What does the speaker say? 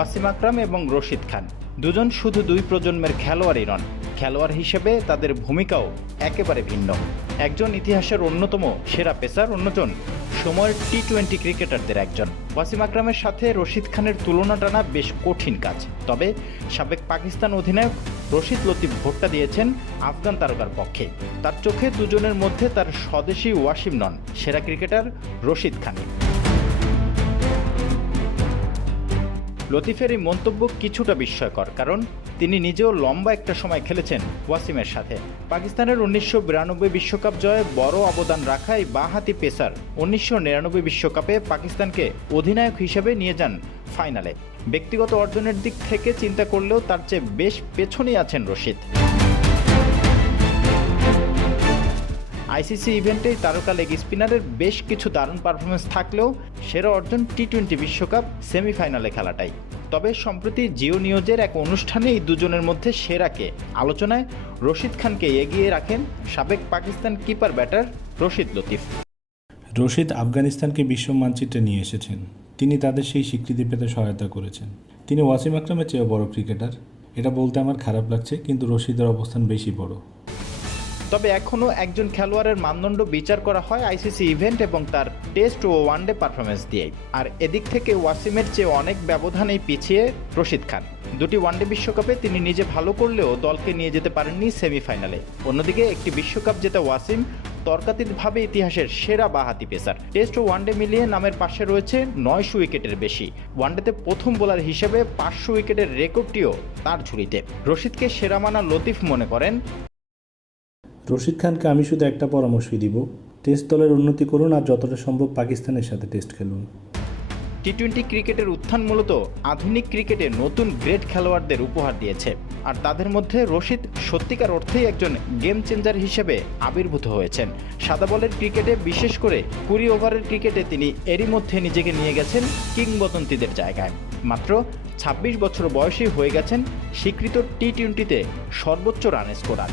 ওয়াসিম আকরাম এবং রশিদ খান দুজন শুধু দুই প্রজন্মের খেলোয়াড়ই নন, খেলোয়াড় হিসেবে তাদের ভূমিকাও একেবারে ভিন্ন। একজন ইতিহাসের অন্যতম সেরা পেসার, অন্যজন সময়ের টি-20 ক্রিকেটারদের একজন। ওয়াসিম আকরামের সাথে রশিদ খানের তুলনা টানা বেশ কঠিন কাজ। তবে সাবেক পাকিস্তান অধিনায়ক রশিদ লতিফ ভোটটা দিয়েছেন আফগান তারকার পক্ষে। তার চোখে দুজনের মধ্যে তার স্বদেশী ওয়াসিম নন, সেরা ক্রিকেটার রশিদ খান। লতিফের এই মন্তব্য কিছুটা বিস্ময়কর, কারণ তিনি নিজেও লম্বা একটা সময় খেলেছেন ওয়াসিমের সাথে। পাকিস্তানের 1992 বিশ্বকাপ জয়ে বড় অবদান রাখা এই বাঁহাতি পেসার 1999 বিশ্বকাপে পাকিস্তানকে অধিনায়ক হিসেবে নিয়ে যান ফাইনালে। ব্যক্তিগত অর্জনের দিক থেকে চিন্তা করলেও তার চেয়ে বেশ পেছনেই আছেন রশিদ। আইসিসি ইভেন্টে তারকা লেগ স্পিনারের বেশ কিছু দারুণ পারফরমেন্স থাকলেও সেরা অর্জন টি-20 বিশ্বকাপ সেমিফাইনালে খেলাটাই। তবে সম্প্রতি জিও নিউজের এক অনুষ্ঠানে এই দুজনের মধ্যে সেরাকে আলোচনায় রশিদ খানকে এগিয়ে রাখেন সাবেক পাকিস্তান কিপার ব্যাটার রশিদ লতিফ। রশিদ আফগানিস্তানকে বিশ্ব মানচিত্রে নিয়ে এসেছেন। তিনি তাদের সেই স্বীকৃতি পেতে সহায়তা করেছেন। তিনি ওয়াসিম আকরামের চেয়ে বড় ক্রিকেটার। এটা বলতে আমার খারাপ লাগছে, কিন্তু রশিদের অবস্থান বেশি বড়। তবে এখনও একজন খেলোয়াড়ের মানদণ্ড বিচার করা হয় আইসিসি ইভেন্ট এবং তার টেস্ট ও ওয়ানডে পারফরমেন্স দিয়েই। আর এদিক থেকে ওয়াসিমের চেয়ে অনেক ব্যবধানেই পিছিয়ে রশিদ খান। দুটি ওয়ানডে বিশ্বকাপে তিনি নিজে ভালো করলেও দলকে নিয়ে যেতে পারেননি সেমিফাইনালে। অন্যদিকে একটি বিশ্বকাপ জেতা ওয়াসিম তর্কাতীতভাবে ইতিহাসের সেরা বাঁহাতি পেসার। টেস্ট ও ওয়ানডে মিলিয়ে নামের পাশে রয়েছে 900 উইকেটের বেশি। ওয়ানডেতে প্রথম বোলার হিসেবে 500 উইকেটের রেকর্ডটিও তার ঝুলিতে। রশিদকে সেরা মানা লতিফ মনে করেন, রশিদ খানকে আমি শুধু একটা পরামর্শই দিব, টেস্ট দলের উন্নতি করুন আর যতটা সম্ভব পাকিস্তানের সাথে টেস্ট খেলুন। টি-20 ক্রিকেটের উত্থান মূলত আধুনিক ক্রিকেটে নতুন গ্রেট খেলোয়াড়দের উপহার দিয়েছে। আর তাদের মধ্যে রশিদ সত্যিকার অর্থেই একজন গেম চেঞ্জার হিসেবে আবির্ভূত হয়েছেন। সাদা বলের ক্রিকেটে, বিশেষ করে 20 ওভারের ক্রিকেটে তিনি এরই মধ্যে নিজেকে নিয়ে গেছেন কিংবদন্তিদের জায়গায়। মাত্র 26 বছর বয়সেই হয়ে গেছেন স্বীকৃত টি-20তে সর্বোচ্চ রান স্কোরার।